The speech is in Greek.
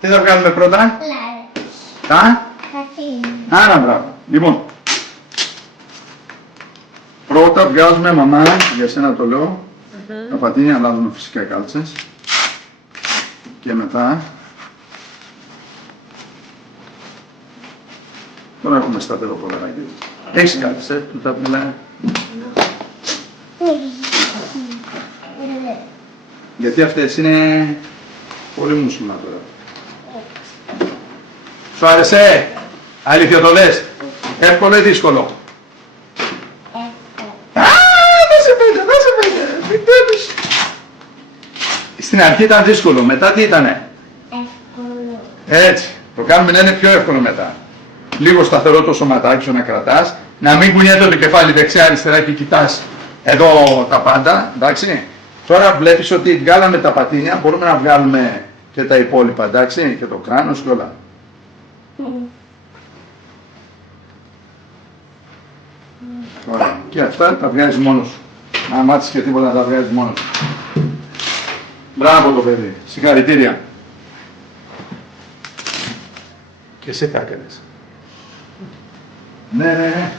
Τι θα βγάλουμε πρώτα? Τα? Άρα, μπράβο. Λοιπόν, πρώτα βγάζουμε, μαμά, για σένα το λέω, τα πατίνια, αλλάζουμε φυσικά κάλτσες. Και μετά, τώρα έχουμε σταθερό ποδαράκι. Έχεις κάλτσες, του τα μιλάει. Γιατί αυτές είναι πολύ μουσουλμά τώρα. Σου άρεσε? Αλήθεια το λες? Εύκολο ή δύσκολο? Δεν σε πέντε, μην τέλεις. Στην αρχή ήταν δύσκολο, μετά τι ήτανε? Εύκολο. Έτσι, το κάνουμε να είναι πιο εύκολο μετά. Λίγο σταθερό το σωματάκι σου να κρατάς, να μην κουνιέται το κεφάλι δεξιά-αριστερά και κοιτάς εδώ τα πάντα, εντάξει. Τώρα βλέπεις ότι βγάλαμε τα πατίνια, μπορούμε να βγάλουμε και τα υπόλοιπα, εντάξει, και το κράνος και όλα. Ωραία. Και αυτά τα βγάζεις μόνος σου. Αν μάθεις και τίποτα τα βγάζεις μόνος σου. Μπράβο το παιδί. Συγχαρητήρια. Και εσύ τα έκανες. Ναι.